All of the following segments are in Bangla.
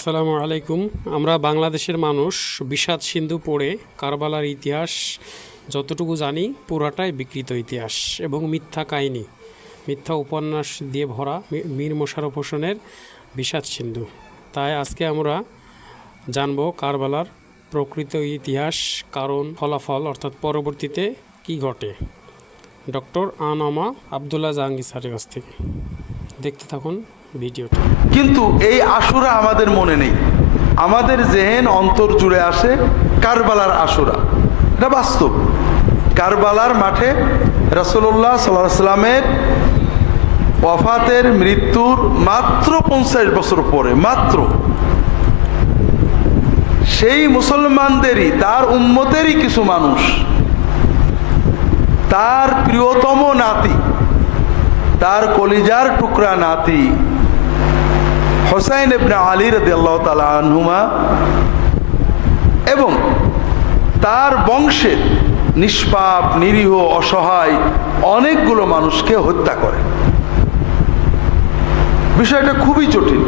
আসসালামু আলাইকুম। আমরা বাংলাদেশের মানুষ বিষাদ সিন্ধু পড়ে কারবালার ইতিহাস যতটুকু জানি পুরাটাই বিকৃত ইতিহাস এবং মিথ্যা কাহিনী, মিথ্যা উপন্যাস দিয়ে ভরা মীর মোশাররফ হোসেনের বিষাদ সিন্ধু। তাই আজকে আমরা জানব কারবালার প্রকৃত ইতিহাস, কারণ, ফলাফল অর্থাৎ পরবর্তীতে কি ঘটে। ডক্টর আনামা আবদুল্লাহ জাহাঙ্গীর স্যারের কাছ থেকে দেখতে থাকুন ভিডিওটা। কিন্তু এই আশুরা আমাদের মনে নেই, আমাদের জেহেন অন্তর জুড়ে আসে কারবালার আশুরা। এটা বাস্তব। কারবালার মাঠে রাসূলুল্লাহ সাল্লাল্লাহু আলাইহি ওয়াসাল্লামের ওয়াফাতের মৃত্যুর মাত্র 50 বছর পরে, মাত্র সেই মুসলমানদেরই, তার উম্মতেরই কিছু মানুষ তার প্রিয়তম নাতি, তার কলিজার টুকরা নাতি হুসাইন ইবনে আলী রাদিয়াল্লাহু তাআলা আনহুমা এবং তার বংশের নিষ্পাপ, নিরীহ, অসহায় অনেকগুলো মানুষকে হত্যা করে। বিষয়টা খুবই জটিল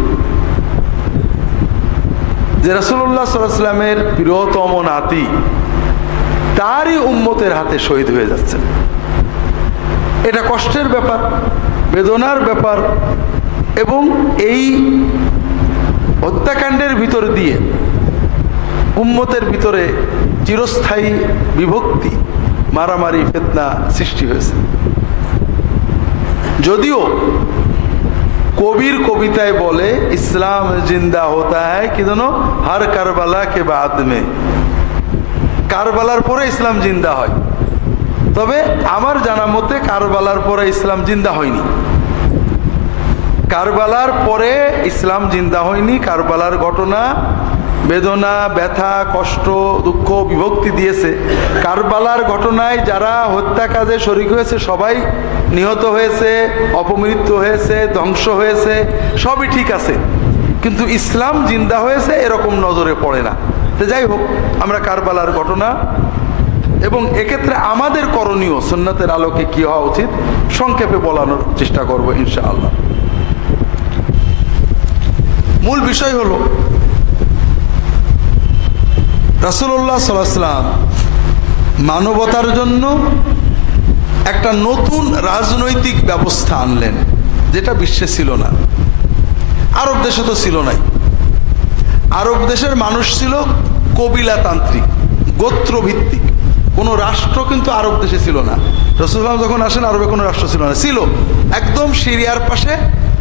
যে রাসূলুল্লাহ সাল্লাল্লাহু আলাইহি ওয়াসাল্লামের প্রিয়তম নাতি তারই উম্মতের হাতে শহীদ হয়ে যাচ্ছে। এটা কষ্টের ব্যাপার, বেদনার ব্যাপার, এবং এই হত্যাকাণ্ডের ভিতর দিয়ে উম্মতের ভিতরে চিরস্থায়ী বিভক্তি, মারামারি, ফিতনা সৃষ্টি হয়েছে। যদিও কবির কবিতায় বলে ইসলাম জিন্দা হতা হ্যায় কি জানো, হার কারবালা কে বাদ মে, কারবালার পরে ইসলাম জিন্দা হয়। তবে আমার জানা মতে কারবালার পরে ইসলাম জিন্দা হয়নি। কারবালার পরে ইসলাম জিন্দা হয়নি। কারবালার ঘটনা বেদনা, ব্যথা, কষ্ট, দুঃখ, বিভক্তি দিয়েছে। কারবালার ঘটনায় যারা হত্যা কাজে শরীক হয়েছে সবাই নিহত হয়েছে, অপমৃত্যু হয়েছে, ধ্বংস হয়েছে, সবই ঠিক আছে, কিন্তু ইসলাম জিন্দা হয়েছে এরকম নজরে পড়ে না। তো যাই হোক, আমরা কারবালার ঘটনা এবং এক্ষেত্রে আমাদের করণীয় সুন্নাতের আলোকে কি হওয়া উচিত সংক্ষেপে বলানোর চেষ্টা করব ইনশাআল্লাহ। মূল বিষয় হলো রাসূলুল্লাহ সাল্লাল্লাহু আলাইহি ওয়াসাল্লাম মানবতার জন্য একটা নতুন রাজনৈতিক ব্যবস্থা আনলেন, যেটা বিশ্বে ছিল না। আরব দেশে তো ছিল নাই। আরব দেশের মানুষ ছিল কবিলাতান্ত্রিক, গোত্রভিত্তিক। কোনো রাষ্ট্র কিন্তু আরব দেশে ছিল না। রাসূলুল্লাহ যখন আসেন আরবে কোনো রাষ্ট্র ছিল না। ছিল একদম সিরিয়ার পাশে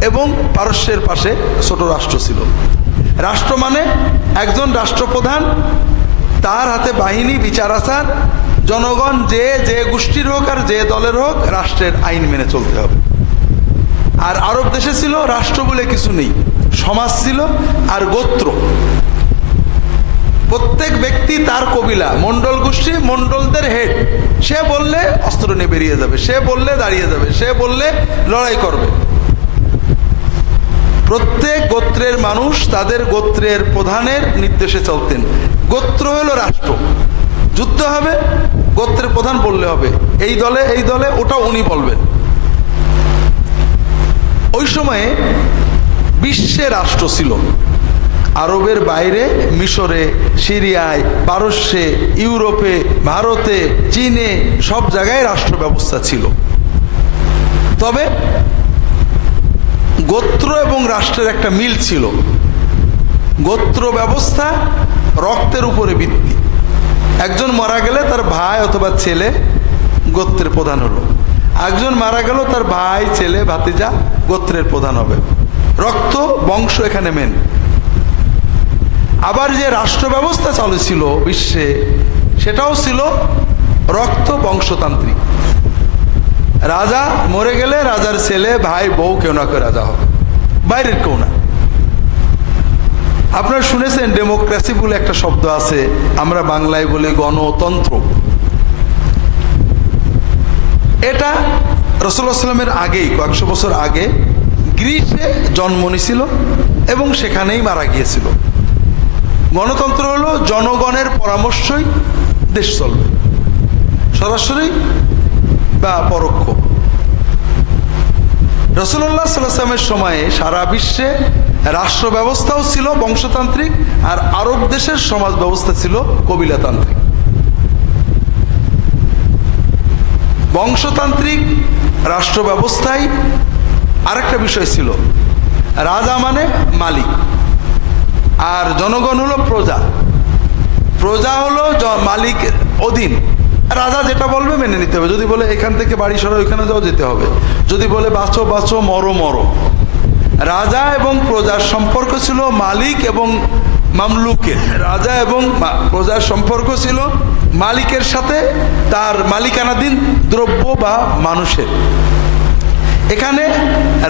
এবং পারস্যের পাশে ছোট রাষ্ট্র ছিল। রাষ্ট্র মানে একজন রাষ্ট্রপ্রধান, তার হাতে বাহিনী, বিচার আচার, জনগণ যে যে গোষ্ঠীর হোক আর যে দলের হোক রাষ্ট্রের আইন মেনে চলতে হবে। আর আরব দেশে ছিল রাষ্ট্র বলে কিছু নেই, সমাজ ছিল আর গোত্র। প্রত্যেক ব্যক্তি তার কবিলা, মন্ডল গোষ্ঠী, মন্ডলদের হেড। সে বললে অস্ত্র নিয়ে বেরিয়ে যাবে, সে বললে দাঁড়িয়ে যাবে, সে বললে লড়াই করবে। প্রত্যেক গোত্রের মানুষ তাদের গোত্রের প্রধানের নির্দেশে চলতেন। গোত্র হলো রাষ্ট্র। যুদ্ধ হবে, গোত্রের প্রধান বললে হবে এই দলে এই দলে, ওটা উনি বলবেন। ওই সময়ে বিশ্বে রাষ্ট্র ছিল। আরবের বাইরে মিশরে, সিরিয়ায়, পারস্যে, ইউরোপে, ভারতে, চীনে সব জায়গায় রাষ্ট্র ব্যবস্থা ছিল। তবে গোত্র এবং রাষ্ট্রের একটা মিল ছিল। গোত্র ব্যবস্থা রক্তের উপরে ভিত্তি। একজন মারা গেলে তার ভাই অথবা ছেলে গোত্রের প্রধান হলো, একজন মারা গেল তার ভাই, ছেলে, ভাতিজা গোত্রের প্রধান হবে। রক্ত, বংশ এখানে মেন। আবার যে রাষ্ট্র ব্যবস্থা চালু ছিল বিশ্বে, সেটাও ছিল রক্ত বংশতান্ত্রিক। রাজা মরে গেলে রাজার ছেলে, ভাই, বউ কেউ না কেউ রাজা হবে, বাইরের কেউ না। আপনারা শুনেছেন ডেমোক্রেসি বলে একটা শব্দ আছে, আমরা বাংলায় বলি গণতন্ত্র। এটা রাসূলুল্লাহ সাল্লাল্লাহু আলাইহি ওয়াসাল্লামের আগেই, কয়েকশো বছর আগে গ্রিসে জন্ম নিয়েছিল এবং সেখানেই মারা গিয়েছিল। গণতন্ত্র হলো জনগণের পরামর্শই দেশ চলবে, সরাসরি বা পরোক্ষ। রাসূলুল্লাহ সাল্লাল্লাহু আলাইহি ওয়াসাল্লামের সময়ে সারা বিশ্বে রাষ্ট্র ব্যবস্থাও ছিল বংশতান্ত্রিক, আর আরব দেশের সমাজ ব্যবস্থা ছিল কবিলাতান্ত্রিক। বংশতান্ত্রিক রাষ্ট্র ব্যবস্থায় আরেকটা বিষয় ছিল, রাজা মানে মালিক আর জনগণ হলো প্রজা। প্রজা হলো মালিকের অধীন, রাজা যেটা বলবে মেনে নিতে হবে। যদি বলে এখান থেকে বাড়ি সরো ওইখানে যাও, যেতে হবে। যদি বলে বাঁচো বাঁচো, মরো মরো। রাজা এবং প্রজার সম্পর্ক ছিল মালিক এবং মামলুকের। রাজা এবং প্রজার সম্পর্ক ছিল মালিকের সাথে তার মালিকানাধীন দ্রব্য বা মানুষের। এখানে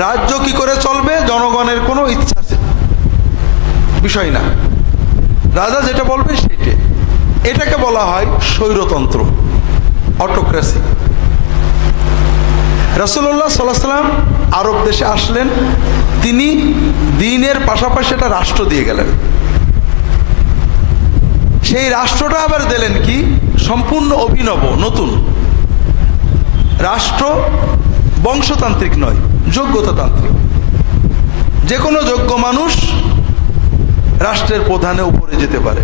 রাজ্য কি করে চলবে জনগণের কোনো ইচ্ছা বিষয় না, রাজা যেটা বলবে সেটা। এটাকে বলা হয় স্বৈরতন্ত্র, অটোক্রেসি। রাসূলুল্লাহ সাল্লাল্লাহু আলাইহি ওয়াসাল্লাম আরব দেশে আসলেন, তিনি দ্বীনের পাশাপাশি একটা রাষ্ট্র দিয়ে গেলেন। সেই রাষ্ট্রটা আবার দিলেন কি সম্পূর্ণ অভিনব নতুন রাষ্ট্র, বংশতান্ত্রিক নয়, যোগ্যতাতান্ত্রিক। যে কোনো যোগ্য মানুষ রাষ্ট্রের প্রধানে উপরে যেতে পারে।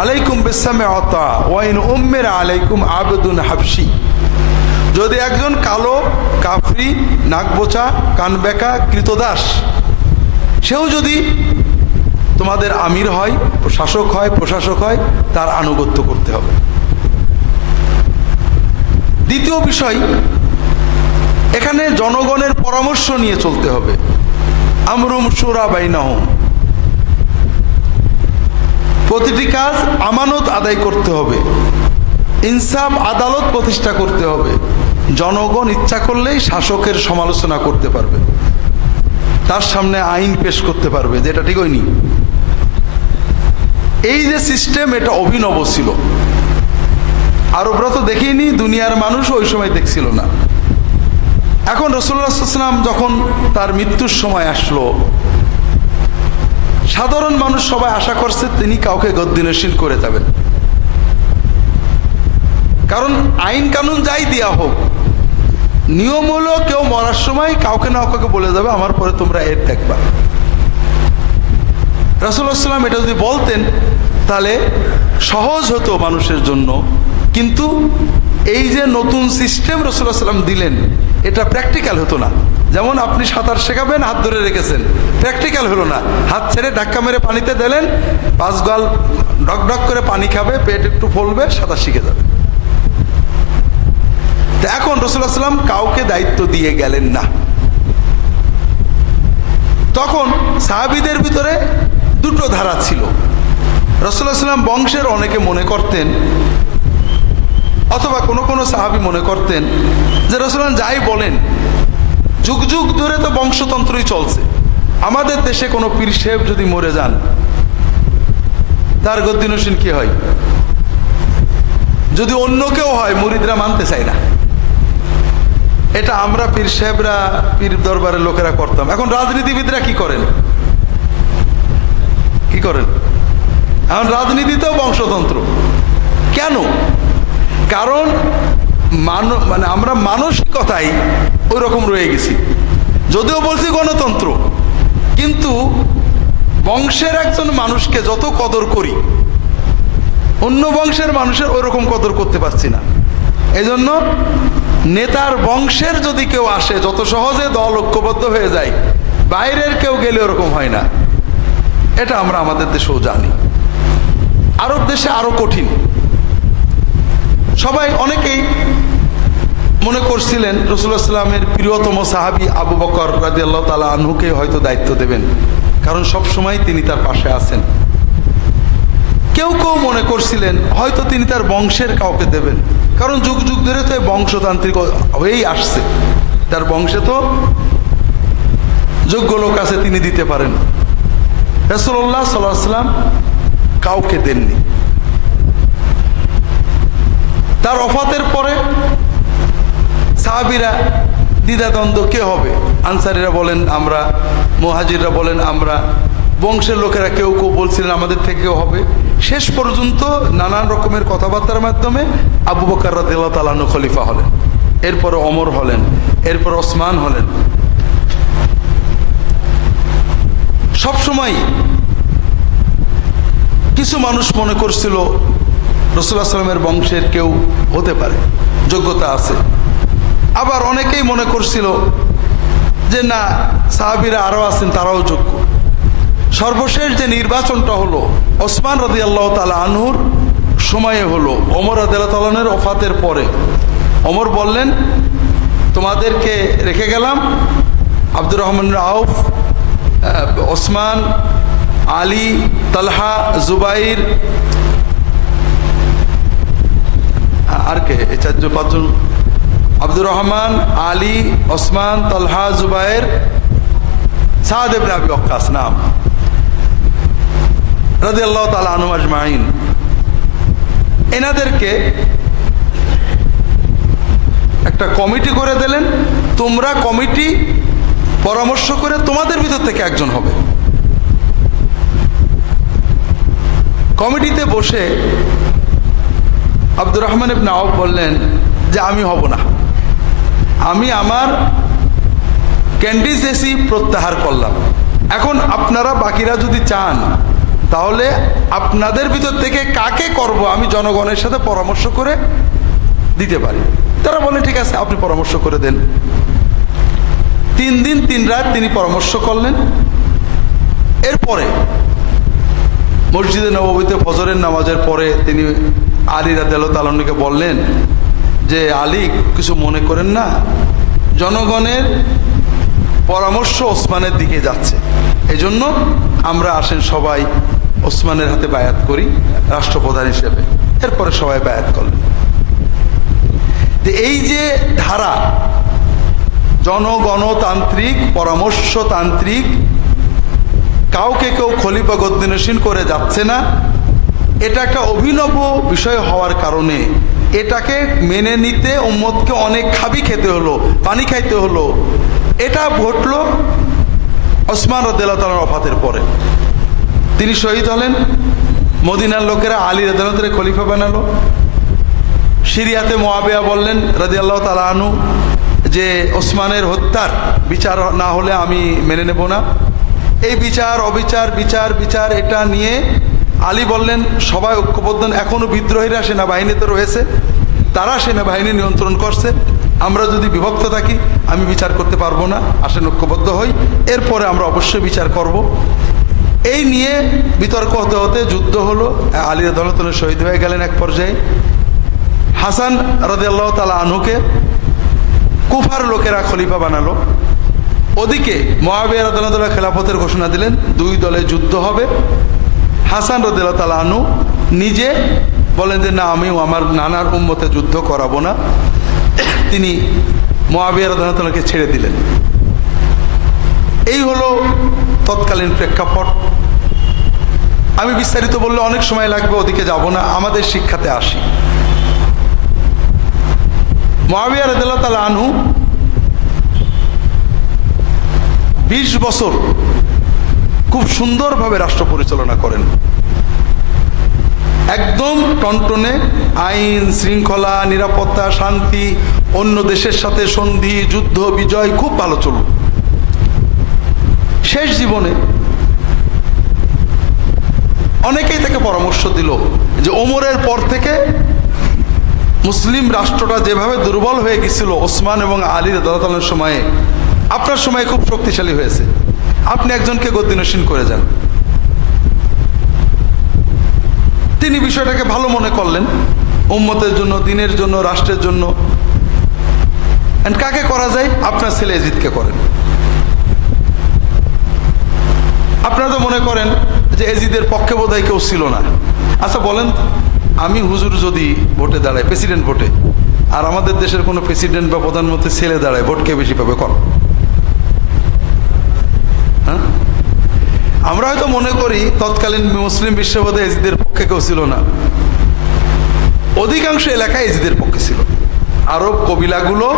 আলাইকুম বিসসামি আতা ওয়াইন উম্মের আলাইকুম আবেদুন হাবশি। যদি একজন কালো কাফরি, নাকবোচা, কানবেকা, কৃতদাস, সেও যদি তোমাদের আমির হয়, শাসক হয়, প্রশাসক হয়, তার আনুগত্য করতে হবে। দ্বিতীয় বিষয়, এখানে জনগণের পরামর্শ নিয়ে চলতে হবে। আমরুম শুরা বাইনাহুম, প্রতিটি কাজ আমানত আদায় করতে হবে, ইনসাফ আদালত প্রতিষ্ঠা করতে হবে। জনগণ ইচ্ছা করলেই শাসকের সমালোচনা করতে পারবে, তার সামনে আইন পেশ করতে পারবে, যেটা ঠিক হয়নি। এই যে সিস্টেম, এটা অভিনব ছিল। আরবরা তো দেখেইনি, দুনিয়ার মানুষ ওই সময় দেখছিল না। এখন রাসূলুল্লাহ সাল্লাল্লাহু আলাইহি ওয়াসাল্লাম যখন তার মৃত্যুর সময় আসলো, সাধারণ মানুষ সবাই আশা করছে তিনি কাউকে গদ্দিনশীল করে যাবেন। কারণ আইন কানুন যাই দেয়া হোক, নিয়ম হলো কেউ মরার সময় কাউকে না কাউকে বলে যাবে আমার পরে তোমরা এর দেখবা। রাসূলুল্লাহ সাল্লাল্লাহু আলাইহি ওয়াসাল্লাম এটা যদি বলতেন তাহলে সহজ হতো মানুষের জন্য। কিন্তু এই যে নতুন সিস্টেম রাসূলুল্লাহ সাল্লাল্লাহু আলাইহি ওয়াসাল্লাম দিলেন, এটা প্র্যাকটিক্যাল হতো না। যেমন আপনি সাঁতার শেখাবেন, হাত ধরে রেখেছেন, প্র্যাকটিক্যাল হলো না। হাত ছেড়ে ধাক্কা মেরে পানিতে দিলেন, 5 গাল ডক ডক করে পানি খাবে, পেট একটু ফলবে, সাঁতার শিখে যাবে। তো এখন রাসূলুল্লাহ সাল্লাল্লাহু আলাইহি ওয়াসাল্লাম কাউকে দায়িত্ব দিয়ে গেলেন না। তখন সাহাবীদের ভিতরে দুটো ধারা ছিল। রাসূলুল্লাহ সাল্লাল্লাহু আলাইহি ওয়াসাল্লাম বংশের অনেকে মনে করতেন, অথবা কোনো কোনো সাহাবী মনে করতেন যে রাসূলুল্লাহ যাই বলেন, যুগ যুগ ধরে তো বংশতন্ত্রই চলছে। আমাদের দেশে কোনো পীর সাহেব যদি মরে যান, তার গদ্দিনশীল কি হয়? যদি অন্য কেউ হয়, মুরিদরা মানতে চায় না। এটা আমরা পীর সাহেবরা, পীর দরবারের লোকেরা করতাম। এখন রাজনীতিবিদরা কি করেন? কি করেন? এখন রাজনীতিতেও বংশতন্ত্র। কেন? কারণ মানে আমরা মানসিকতাই ওই রকম রয়ে গেছি। যদিও বলছি গণতন্ত্র, কিন্তু বংশের একজন মানুষকে যত কদর করি, অন্য বংশের মানুষের ওই রকম কদর করতে পারছি না। এই জন্য নেতার বংশের যদি কেউ আসে, যত সহজে দল ঐক্যবদ্ধ হয়ে যায়, বাইরের কেউ গেলে ওরকম হয় না। এটা আমরা আমাদের দেশেও জানি। আরব দেশে আরো কঠিন। সবাই অনেকেই মনে করছিলেন রাসূলুল্লাহ সাল্লাল্লাহু আলাইহি ওয়াসাল্লামের প্রিয়তম সাহাবী আবু বকর রাদিয়াল্লাহু তাআলা আনহুকে হয়তো দায়িত্ব দেবেন, কারণ সব সময় তিনি তার পাশে আছেন। কেউ কেউ মনে করছিলেন হয়তো তিনি তার বংশের কাউকে দেবেন, কারণ যুগ যুগ ধরে তো বংশতান্ত্রিক হয়েই আসছে। তার বংশে তো যোগ্য লোক আছে, তিনি দিতে পারেন। রাসূলুল্লাহ সাল্লাল্লাহু আলাইহি ওয়াসাল্লাম কাউকে দেননি। তার ওফাতের পরে সাহাবীরা দ্বিধাদ্বন্দ্ব, কে হবে? আনসারীরা বলেন আমরা, মুহাজিররা বলেন আমরা, বংশের লোকেরা কেউ কেউ বলছিলেন আমাদের থেকেও হবে। শেষ পর্যন্ত নানান রকমের কথাবার্তার মাধ্যমে আবু বকর রাদিয়াল্লাহু তাআলা আনহু খলিফা হলেন, এরপরে ওমর হলেন, এরপর ওসমান হলেন। সবসময় কিছু মানুষ মনে করছিল রাসূলুল্লাহ সাল্লামের বংশের কেউ হতে পারে, যোগ্যতা আছে। আবার অনেকেই মনে করছিল যে না, সাহাবীরা আরও আছেন, তারাও যোগ্য। সর্বশেষ যে নির্বাচনটা হলো ওসমান রাদিয়াল্লাহু তাআলা আনহুর সময়ে হলো, ওমর রাদিয়াল্লাহু তাআলা আনহুর ওফাতের পরে। ওমর বললেন, তোমাদেরকে রেখে গেলাম আব্দুর রহমান আউফ, ওসমান, আলী, তালহা, জুবাইর, আর কে, এই 4-5 জন, আব্দুর রহমান, আলী, ওসমান, তালহা, জুবাইর, সাদ ইবনে আবি ওয়াক্কাস নাম রাদিয়াল্লাহু তাআলা আনহুম আজমাইন। এনাদেরকে একটা কমিটি করে দিলেন, তোমরা কমিটি পরামর্শ করে তোমাদের ভিতর থেকে একজন হবে। কমিটিতে বসে আব্দুর রহমান ইবনে আউফ বললেন যে আমি হব না, আমি আমার ক্যান্ডিডেসি প্রত্যাহার করলাম। এখন আপনারা বাকিরা যদি চান তাহলে আপনাদের ভিতর থেকে কাকে করব আমি জনগণের সাথে পরামর্শ করে দিতে পারি। তারা বলে ঠিক আছে, আপনি পরামর্শ করে দেন। 3 দিন 3 রাত তিনি পরামর্শ করলেন। এরপরে মসজিদে নববীতে ফজরের নামাজের পরে তিনি আলী রাদিয়াল্লাহু তাআলা আনহুকে বললেন যে আলী, কিছু মনে করেন না, জনগণের পরামর্শ ওসমানের দিকে যাচ্ছে, এই জন্য আমরা আসেন সবাই ওসমানের হাতে বায়াত করি রাষ্ট্রপ্রধান হিসেবে। এরপরে সবাই বায়াত করলেন। এই যে ধারা, জনগণতান্ত্রিক, পরামর্শতান্ত্রিক, কাউকে কেউ খলিফা গদ্দিনশীন করে যাচ্ছে না, এটা একটা অভিনব বিষয় হওয়ার কারণে এটাকে মেনে নিতে উম্মতকে অনেক খাবি খেতে হলো, পানি খাইতে হলো। এটা ঘটলো ওসমান রাদিয়াল্লাহু তাআলার ওফাতের পরে। তিনি শহীদ হলেন, মদিনার লোকেরা আলী রাদিয়াল্লাহু তাআলা খলিফা বানালো। সিরিয়াতে মুআবিয়া বললেন রাদিয়াল্লাহু তাআলা আনহু যে ওসমানের হত্যার বিচার না হলে আমি মেনে নেব না। এই বিচার অবিচার, বিচার বিচার, এটা নিয়ে আলী বললেন সবাই ঐক্যবদ্ধ, এখনো বিদ্রোহীরা সেনাবাহিনীতে রয়েছে, তারা সেনাবাহিনী নিয়ন্ত্রণ করছে, আমরা যদি বিভক্ত থাকি আমি বিচার করতে পারবো না, আসেন ঐক্যবদ্ধ হই, এরপরে আমরা অবশ্যই বিচার করব। এই নিয়ে বিতর্ক হতে হতে যুদ্ধ হলো, আলী রাদিয়াল্লাহু তাআলা শহীদ হয়ে গেলেন। এক পর্যায়ে হাসান রাদিয়াল্লাহু তাআলা আনহুকে কুফার লোকেরা খলিফা বানালো। ওদিকে মুআবিয়া রাদিয়াল্লাহু তাআলা খেলাফতের ঘোষণা দিলেন, 2 দলে যুদ্ধ হবে। হাসান রাদিয়াল্লাহু তাআলা আনহু নিজে বলেন যে না, আমিও আমার নানার উম্মতে যুদ্ধ করাবো না। তিনি মুআবিয়া রাদিয়াল্লাহু তাআলাকে ছেড়ে দিলেন। এই হলো তৎকালীন প্রেক্ষাপট। আমি বিস্তারিত বললে অনেক সময় লাগবে, ওদিকে যাব না, আমাদের শিক্ষাতে আসি। মুআবিয়া রাদিয়াল্লাহু তাআলা আনহু 20 বছর খুব সুন্দরভাবে রাষ্ট্র পরিচালনা করেন। একদম টনটনে আইন শৃঙ্খলা, নিরাপত্তা, শান্তি, অন্য দেশের সাথে সন্ধি, যুদ্ধ, বিজয় খুব ভালো চলল। শেষ জীবনে অনেকেই তাকে পরামর্শ দিল যে ওমরের পর থেকে মুসলিম রাষ্ট্রটা যেভাবে দুর্বল হয়ে গেছিল ওসমান এবং আলী রাদিয়াল্লাহু তাআলার সময়ে, আপনার সময় খুব শক্তিশালী হয়েছে, আপনি একজনকে গদ্দিনশীন করে যান। তিনি বিষয়টাকে ভালো মনে করলেন, উম্মতের জন্য, দিনের জন্য, রাষ্ট্রের জন্য। কাকে করা যায়? আপনার ছেলে এজিদকে করেন। আপনারা তো মনে করেন যে এজিদের পক্ষে বোধহয় কেউ ছিল না। আচ্ছা বলেন, আমি হুজুর যদি ভোটে দাঁড়াই, প্রেসিডেন্ট ভোটে, আর আমাদের দেশের কোনো প্রেসিডেন্ট বা প্রধানমন্ত্রী ছেলে দাঁড়ায়, ভোট কে বেশি পাবে? কর। হ্যাঁ, আমরা হয়তো মনে করি তৎকালীন মুসলিম বিশ্ববোধে এজিদের পক্ষে কেউ ছিল না। অধিকাংশ এলাকায় এজিদের পক্ষে ছিল। আরব কবিলাগুলো,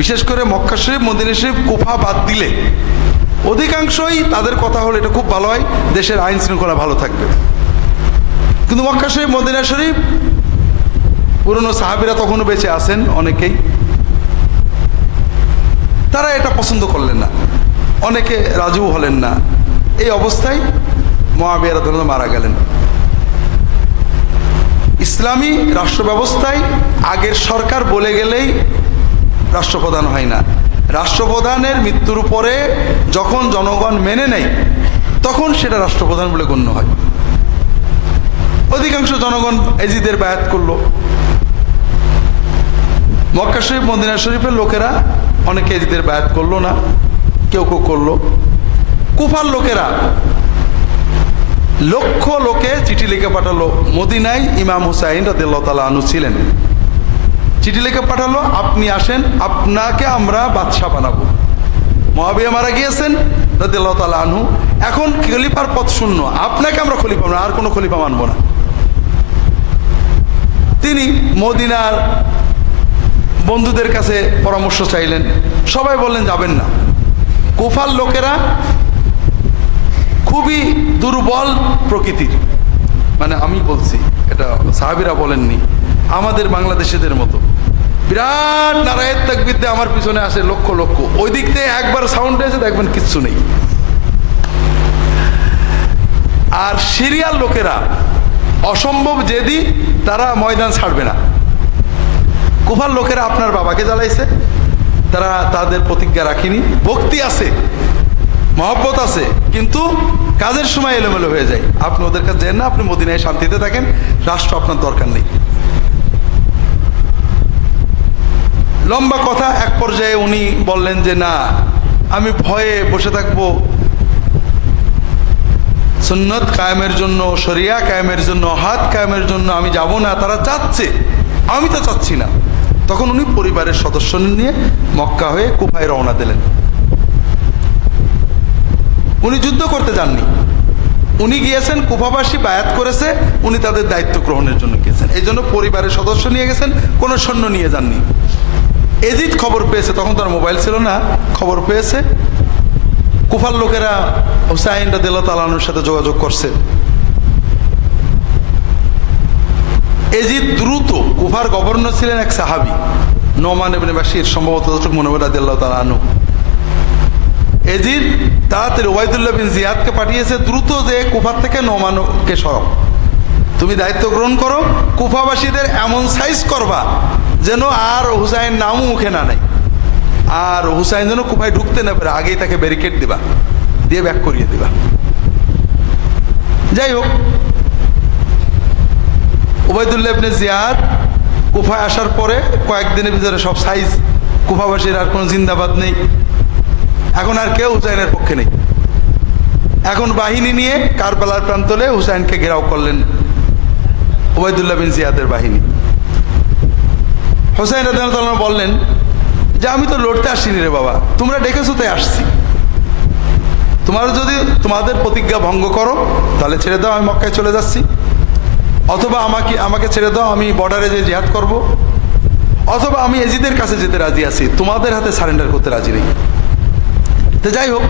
বিশেষ করে মক্কা শরীফ, মদিনা শরীফ, কুফা বাদ দিলে অধিকাংশই তাদের কথা হলো এটা খুব ভালো হয়, দেশের আইন শৃঙ্খলা ভালো থাকবে। কিন্তু মক্কা শরীফ, মদিনা শরীফ, পুরনো সাহাবীরা তখনও বেঁচে আছেন অনেকেই, তারা এটা পছন্দ করলেন না, অনেকে রাজিও হলেন না। এই অবস্থায় মুআবিয়া রাদিয়াল্লাহু আনহু মারা গেলেন। ইসলামী রাষ্ট্র ব্যবস্থায় আগের সরকার বলে গেলেই রাষ্ট্রপ্রধান হয় না। রাষ্ট্রপ্রধানের মৃত্যুর পরে যখন জনগণ মেনে নেয় তখন সেটা রাষ্ট্রপ্রধান বলে গণ্য হয়। অধিকাংশ জনগণ এজিদের বায়াত করলো। মক্কা শরীফ মদিনা শরীফের লোকেরা অনেকে এজিদের বায়াত করলো না, কেউ কেউ করলো। কুফার লোকেরা লক্ষ লোকে চিঠি লিখে পাঠালো। মদিনায় ইমাম হুসাইন রাদিয়াল্লাহু তাআলা আনহু ছিলেন। চিঠি লিখে পাঠালো, আপনি আসেন, আপনাকে আমরা বাদশাহ বানাবো। মুআবিয়া মারা গিয়েছেন রাদিয়াল্লাহু তাআলা আনহু, এখন খলিফার পদ শূন্য, আপনাকে আমরা খলিফা না, আর কোনো খলিফা মানব না। তিনি মদিনার বন্ধুদের কাছে পরামর্শ চাইলেন, সবাই বললেন যাবেন না। কুফার লোকেরা খুবই দুর্বল প্রকৃতির, মানে আমি বলছি, এটা সাহাবীরা বলেননি, আমাদের বাংলাদেশিদের মতো বিরাট নারায়ের তাকবীর দিয়ে আমার পিছনে আসে লক্ষ লক্ষ, ওই দিক থেকে একবার সাউন্ড এসে দেখবেন কিচ্ছু নেই। আর সিরিয়ার লোকেরা অসম্ভব জেদি, তারা ময়দান ছাড়বে না। কুফার লোকেরা আপনার বাবাকে জ্বালাইছে, তারা তাদের প্রতিজ্ঞা রাখেনি। ভক্তি আছে, মহব্বত আছে, কিন্তু কাজের সময় এলোমেলো হয়ে যায়। আপনি ওদের কাছে যান না, আপনি মদিনায় শান্তিতে থাকেন, রাষ্ট্র আপনার দরকার নেই। লম্বা কথা, এক পর্যায়ে উনি বললেন যে না, আমি ভয়ে বসে থাকবো, সুন্নত কায়েমের জন্য, শরিয়া কায়েমের জন্য, হাত কায়েমের জন্য আমি যাব না। তারা চাচ্ছে, আমি তো চাচ্ছি না। তখন উনি পরিবারের সদস্য নিয়ে মক্কা হয়ে কুফায় রওনা দিলেন। উনি যুদ্ধ করতে যাননি, উনি গিয়েছেন, কুফাবাসী বায়াত করেছে, উনি তাদের দায়িত্ব গ্রহণের জন্য গিয়েছেন। এই জন্য পরিবারের সদস্য নিয়ে গেছেন, কোনো সৈন্য নিয়ে যাননি। এজিদ খবর পেয়েছে, তখন তার মোবাইল ছিল না, খবর পেয়েছে। কুফার লোকেরা হুসাইন রাদিয়াল্লাহু তাআলা আনহুর সাথে যোগাযোগ করছে। এজিদ দ্রুত, কুফার গভর্নর ছিলেন এক সাহাবী নোমান ইবনে বাশির, সম্ভবত মনে হয় রাদিয়াল্লাহু তাআলা আনহু। এজিদ তাড়াতাড়ি ওবাইদুল্লাহ বিন জিয়াদকে পাঠিয়েছে, দ্রুত যে কুফার থেকে নোমানকে সরাও, তুমি দায়িত্ব গ্রহণ করো, কুফাবাসীদের এমন সাইজ করবা যেন আর হুসাইন নামও মুখে না নেয়, আর হুসাইন যেন কুফায় ঢুকতে না পারে, আগেই তাকে ব্যারিকেড দিবা, দিয়ে ব্যাক করিয়ে দিবা। যাই হোক, ওবাইদুল্লাহ ইবনে জিয়াদ কুফায় আসার পরে কয়েকদিনের ভিতরে সব সাইজ, কুফাবাসীর আর কোনো জিন্দাবাদ নেই, এখন আর কেউ হুসাইনের পক্ষে নেই। এখন বাহিনী নিয়ে কারবালার প্রান্তরে হুসাইনকে ঘেরাও করলেন ওবাইদুল্লাহ বিন জিয়াদের বাহিনী। হুসাইন রাদিয়াল্লাহু তাআলা বললেন যে আমি তো লড়তে আসিনি রে বাবা, তোমরা ডেকেছো তাই আসছি। তোমার যদি তোমাদের প্রতিজ্ঞা ভঙ্গ করো তাহলে ছেড়ে দাও, আমি মক্কায় চলে যাচ্ছি, অথবা আমাকে ছেড়ে দাও, আমি বর্ডারে যে জিহাদ করব, অথবা আমি এজিদের কাছে যেতে রাজি আছি, তোমাদের হাতে সারেন্ডার করতে রাজি নেই। তো যাই হোক,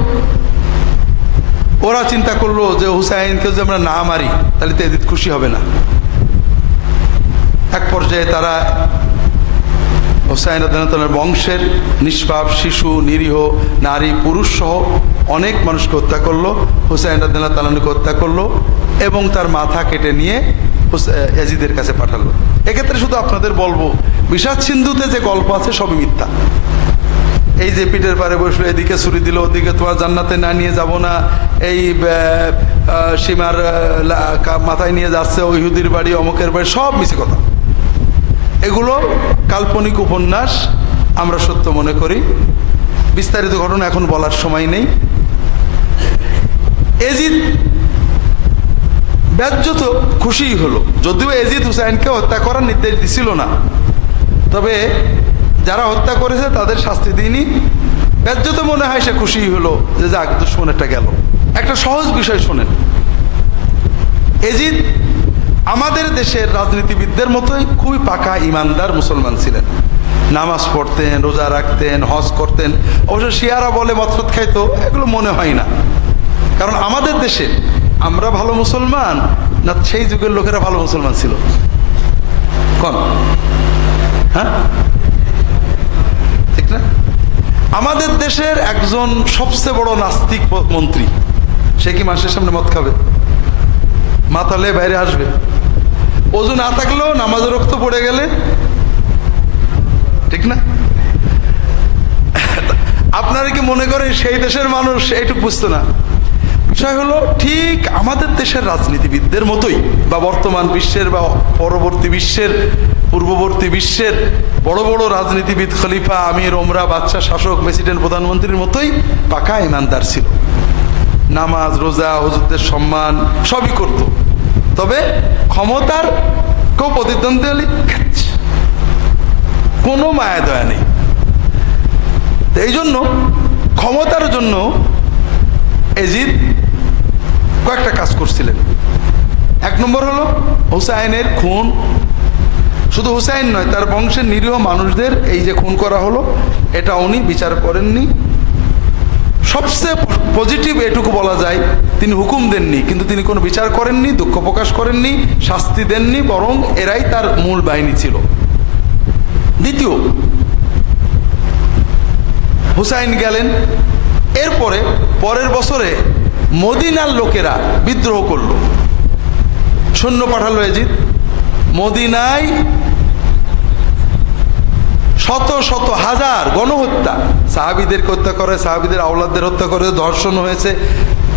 ওরা চিন্তা করলো যে হুসাইনকে যদি আমরা না মারি তাহলে তো এজিদ খুশি হবে না। এক পর্যায়ে তারা হুসাইন রাদিয়াল্লাহু তাআলার বংশের নিষ্পাপ শিশু, নিরীহ নারী, পুরুষ সহ অনেক মানুষকে হত্যা করলো, হুসাইন রাদিয়াল্লাহু তাআলাকে হত্যা করলো এবং তার মাথা কেটে নিয়ে এজিদের কাছে পাঠালো। এক্ষেত্রে শুধু আপনাদের বলবো, বিষাদ সিন্ধুতে যে গল্প আছে সবই মিথ্যা। এই যে পিঠের পারে বসলো, এদিকে ছুরি দিল, ওদিকে তোমার জান্নাতে না নিয়ে যাব না, এই সীমার মাথায় নিয়ে যাচ্ছে, ওই ইহুদির বাড়ি, অমুকের বাড়ি, সব মিছে কথা। এগুলো কাল্পনিক উপন্যাস, আমরা সত্য মনে করি। বিস্তারিত ঘটনা এখন বলার সময় নেই। এজিদ ব্যাজ্যত খুশি হলো, যদিও এজিদ হুসাইনকে হত্যা করার নির্দেশ দিছিল না, তবে যারা হত্যা করেছে তাদের শাস্তি দিইনি। ব্যাজ্যত মনে হয় সে খুশি হলো যে যাক, দুশ্মনেরটা গেল। একটা সহজ বিষয় শোনেন, এজিদ আমাদের দেশের রাজনীতিবিদদের মতোই খুবই পাকা ইমানদার মুসলমান ছিলেন, নামাজ পড়তেন, রোজা রাখতেন, হজ করতেন। অবশ্য শিয়ারা বলে মদফত খাইতো, এগুলো মনে হয় না, কারণ আমাদের দেশে আমরা ভালো মুসলমান না সেই যুগের লোকেরা ভালো মুসলমান ছিল? কোন? হ্যাঁ, ঠিক না? আমাদের দেশের একজন সবচেয়ে বড় নাস্তিক মন্ত্রী সে কি মানুষের সামনে মদ খাবে? মাতালে বাইরে আসবে। ওযু না থাকলেও নামাজের রক্ত পড়ে গেলে, ঠিক না? আপনারা কি মনে করেন সেই দেশের মানুষ এইটুকু বুঝতো না? বিষয় হলো ঠিক আমাদের দেশের রাজনীতিবিদদের মতোই, বা বর্তমান বিশ্বের বা পরবর্তী বিশ্বের, পূর্ববর্তী বিশ্বের বড় বড় রাজনীতিবিদ, খলিফা, আমির, ওমরা, বাদশাহ, শাসক, প্রেসিডেন্ট, প্রধানমন্ত্রীর মতোই পাকা ইমানদার ছিল। নামাজ, রোজা, হুজুরদের সম্মান সবই করত, তবে ক্ষমতার কেউ প্রতিদ্বন্দ্বী হলে কোনো মায়া দয়া নেই। এই জন্য ক্ষমতার জন্য এজিদ কয়েকটা কাজ করছিলেন। এক নম্বর হলো হুসাইনের খুন। শুধু হুসাইন নয়, তার বংশের নিরীহ মানুষদের এই যে খুন করা হলো, এটা উনি বিচার করেননি। সবচেয়ে পজিটিভ এটুকু বলা যায়, তিনি হুকুম দেননি, কিন্তু তিনি কোনো বিচার করেননি, দুঃখ প্রকাশ করেননি, শাস্তি দেননি, বরং এরাই তার মূল বাহিনী ছিল। দ্বিতীয়, হুসাইন গেলেন, এরপরে পরের বছরে মদিনার লোকেরা বিদ্রোহ করল, সৈন্য পাঠালো এজিদ। মদিনায় শত শত হাজার গণহত্যা, সাহাবীদেরকে হত্যা করে, সাহাবীদের আওলাদদের হত্যা করে, ধর্ষণ হয়েছে।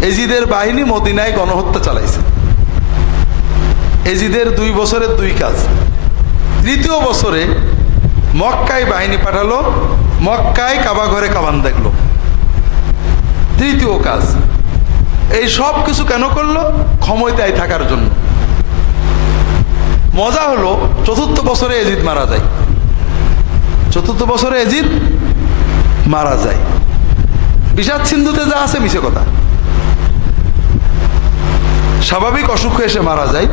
এজিদের বাহিনী মদিনায় গণহত্যা চালাইছে। এজিদের 2 বছরের 2 কাজ। তৃতীয় বছরে মক্কায় বাহিনী পাঠালো, মক্কায় কাবা ঘরে কাবান দেখলো। তৃতীয় কাজ। এই সব কিছু কেন করলো? ক্ষমতায় থাকার জন্য। মজা হলো, চতুর্থ বছরে এজিদ মারা যায়। চতুর্থ বছরে এজিদ মারা যায়। বিষাদ সিন্ধুতে যা আছে মিছে কথা, স্বাভাবিক অসুখ হয়ে এসে মারা যায়।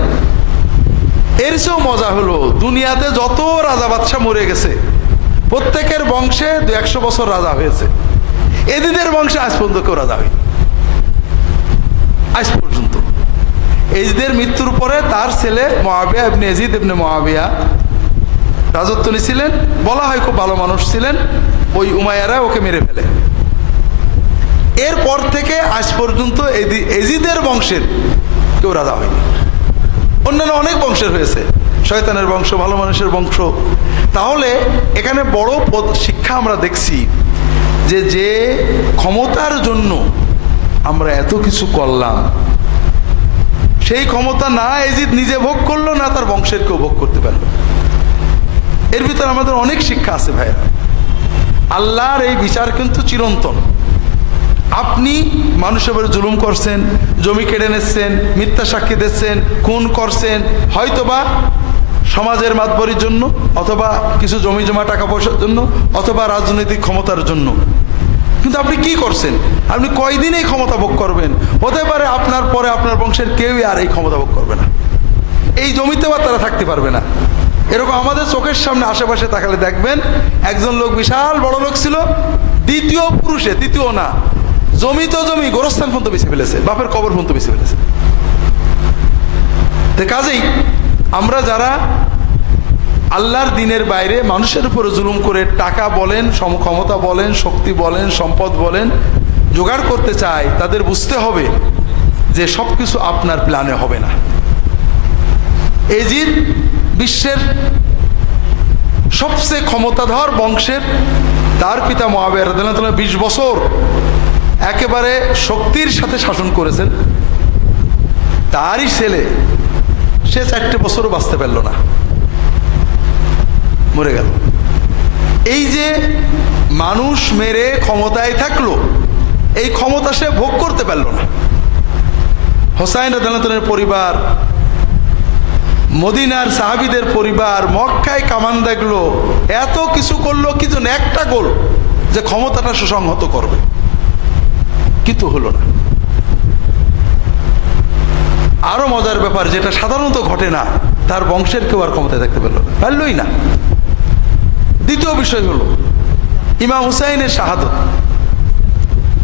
এর চেয়েও মজা হলো, দুনিয়াতে যত রাজা বাদশাহ মরে গেছে, প্রত্যেকের বংশে 200 বছর রাজা হয়েছে। এজিদের বংশে আজ পর্যন্ত কেউ রাজা হয়নি, আজ পর্যন্ত। এজিদের মৃত্যুর পরে তার ছেলে মুআবিয়া ইবনে এজিদ ইবনে মুআবিয়া রাজত্ব নিয়েছিলেন। বলা হয় খুব ভালো মানুষ ছিলেন। ওই উমাইয়ারা ওকে মেরে ফেলে। এরপর থেকে আজ পর্যন্ত এজিদের বংশের কেউ রাজা হয়নি। অন্যান্য অনেক বংশের হয়েছে, শয়তানের বংশ, ভালো মানুষের বংশ। তাহলে এখানে বড় শিক্ষা আমরা দেখছি যে যে ক্ষমতার জন্য আমরা এত কিছু করলাম, সেই ক্ষমতা না এজিদ নিজে ভোগ করলো, না তার বংশের কেউ ভোগ করতে পারলো। এর ভিতরে আমাদের অনেক শিক্ষা আছে ভাইরা। আল্লাহর এই বিচার কিন্তু চিরন্তন। আপনি মানুষের উপরে জুলুম করছেন, জমি কেড়ে নিচ্ছেন, মিথ্যা সাক্ষী দিচ্ছেন, খুন করছেন, হয়তোবা সমাজের মাতবরির জন্য, অথবা কিছু জমি জমা টাকা পয়সার জন্য, অথবা রাজনৈতিক ক্ষমতার জন্য। কিন্তু আপনি কি করছেন? আপনি কয়দিন এই ক্ষমতা ভোগ করবেন? হতে পারে আপনার পরে আপনার বংশের কেউই আর এই ক্ষমতা ভোগ করবে না, এই জমিতেও আর তারা থাকতে পারবে না। এরকম আমাদের চোখের সামনে আশেপাশে তাকালে দেখবেন, একজন লোক বিশাল বড় লোক ছিল, দ্বিতীয় পুরুষে, তৃতীয় না, জমি তো জমি, গোরস্থান পর্যন্ত বেছে ফেলেছে, বাপের কবর পর্যন্ত বেছে ফেলেছে। তো কাজেই আমরা যারা আল্লাহর দিনের বাইরে মানুষের উপরে জুলুম করে টাকা বলেন, সমক্ষমতা বলেন, শক্তি বলেন, সম্পদ বলেন জোগাড় করতে চাই, তাদের বুঝতে হবে যে সব কিছু আপনার প্ল্যানে হবে না। এজিদ বিশ্বের সবচেয়ে ক্ষমতাধর বংশের, তার পিতা মুআবিয়া রাদিয়াল্লাহু তাআলা 20 বছর একেবারে শক্তির সাথে শাসন করেছেন। তারই ছেলে, সে 4টে বছরও বাঁচতে পারল না, মরে গেল। এই যে মানুষ মেরে ক্ষমতায় থাকলো, এই ক্ষমতা সে ভোগ করতে পারল না। হোসাইন রাদিয়াল্লাহু তাআলার পরিবার, মদিনার সাহাবীদের পরিবার মক্কায় কামান দেখলো, এত কিছু করলো, কিছু একটা গোল যে ক্ষমতাটা সুসংহত করবে, কিন্তু হলো না। আরো মজার ব্যাপার, যেটা সাধারণত ঘটে না, তার বংশের কেউ আর ক্ষমতায় থাকতে পারলই না। দ্বিতীয় বিষয় হলো ইমাম হুসাইনের শাহাদত।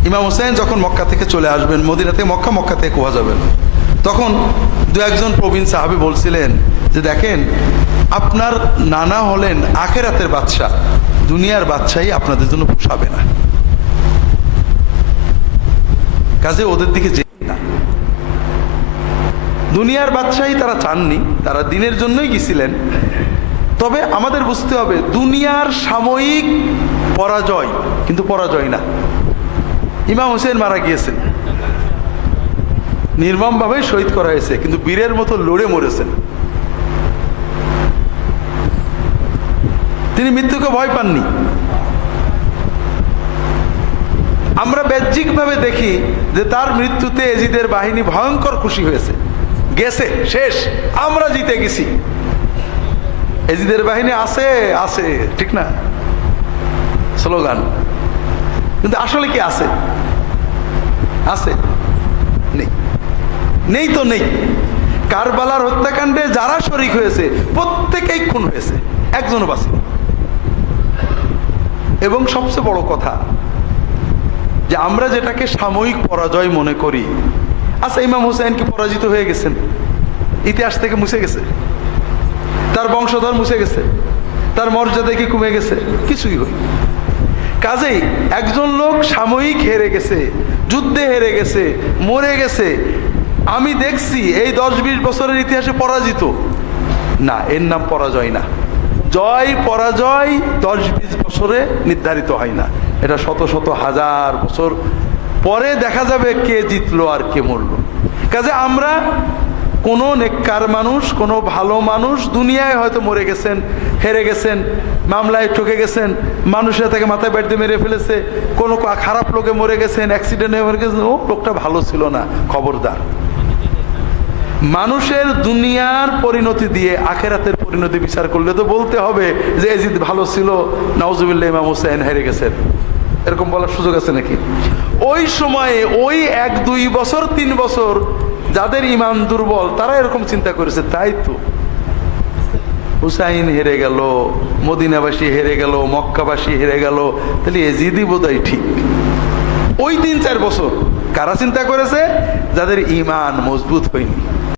ইমাম হুসাইন যখন মক্কা থেকে চলে আসবেন, মদিনা থেকে মক্কা, মক্কা থেকে কুয়া যাবেন, তখন 2-1 প্রবীণ সাহাবী বলছিলেন যে দেখেন, আপনার নানা হলেন আখেরাতের বাদশাহ, দুনিয়ার বাদশাহী আপনাদের জন্য পোষাবে না, কাজে ওদের দিকে যেতে না। দুনিয়ার বাদশাহী তারা চাননি, তারা দিনের জন্যই গেছিলেন। তবে আমাদের বুঝতে হবে দুনিয়ার সাময়িক পরাজয় কিন্তু পরাজয় না। ইমাম হোসেন মারা গিয়েছেন, নির্মমভাবে শহীদ করা হয়েছে, কিন্তু বীরের মতো লড়ে মরেছেন। তিনি মৃত্যুকে ভয় পাননি। আমরা বাহ্যিকভাবে দেখি যে তার মৃত্যুতে এজিদের বাহিনী ভয়ঙ্কর খুশি হয়েছে, গেছে শেষ, আমরা জিতে গেছি, এজিদের বাহিনী আছে আছে, ঠিক না স্লোগান, কিন্তু আসলে কি আছে? আছে? নেই, নেই তো নেই। কারবালার হত্যাকাণ্ডে যারা শরীক হয়েছে প্রত্যেকেই খুন হয়েছে, একজনও বাঁচেনি। এবং সবচেয়ে বড় কথা যে আমরা যেটাকে সাময়িক পরাজয় মনে করি, আচ্ছা ইমাম হুসাইন কি পরাজিত হয়ে গেছেন? ইতিহাস থেকে মুছে গেছে? তার বংশধর মুছে গেছে? তার মর্যাদা কি কমে গেছে? কিছুই হয়নি। কাজেই একজন লোক সাময়িক হেরে গেছে, যুদ্ধে হেরে গেছে, মরে গেছে, আমি দেখছি এই 10-20 বছরের ইতিহাসে পরাজিত না, এর নাম পরাজয় না। জয় পরাজয় 10-20 বছরে নির্ধারিত হয় না, এটা শত শত হাজার বছর পরে দেখা যাবে কে জিতলো আর কে মরলো। কাজে আমরা কোনো নেককার মানুষ, কোনো ভালো মানুষ দুনিয়ায় হয়তো মরে গেছেন, হেরে গেছেন, মামলায় ঠকে গেছেন, মানুষের তাকে মাথায় ব্যাট দিয়ে মেরে ফেলেছে, কোনো খারাপ লোকে মরে গেছেন, অ্যাক্সিডেন্টে মরে গেছেন, ও লোকটা ভালো ছিল না, খবরদার। মানুষের দুনিয়ার পরিণতি দিয়ে আখেরাতের পরিণতি বিচার করলে তো বলতে হবে যে এজিদ ভালো ছিল, নাউজুবিল্লাহ ইমাম হুসাইন হেরে গেছেন, এরকম বলার সুযোগ আছে নাকি? ওই সময়ে ওই 1-2 বছর 3 বছর যাদের ইমান দুর্বল তারা এরকম চিন্তা করেছে, তাই তো হুসাইন হেরে গেল, মদিনাবাসী হেরে গেল, মক্কাবাসী হেরে গেল, তাহলে এজিদই বোধহয় ঠিক। ওই 3-4 বছর কারা চিন্তা করেছে? যাদের ইমান মজবুত হয়নি।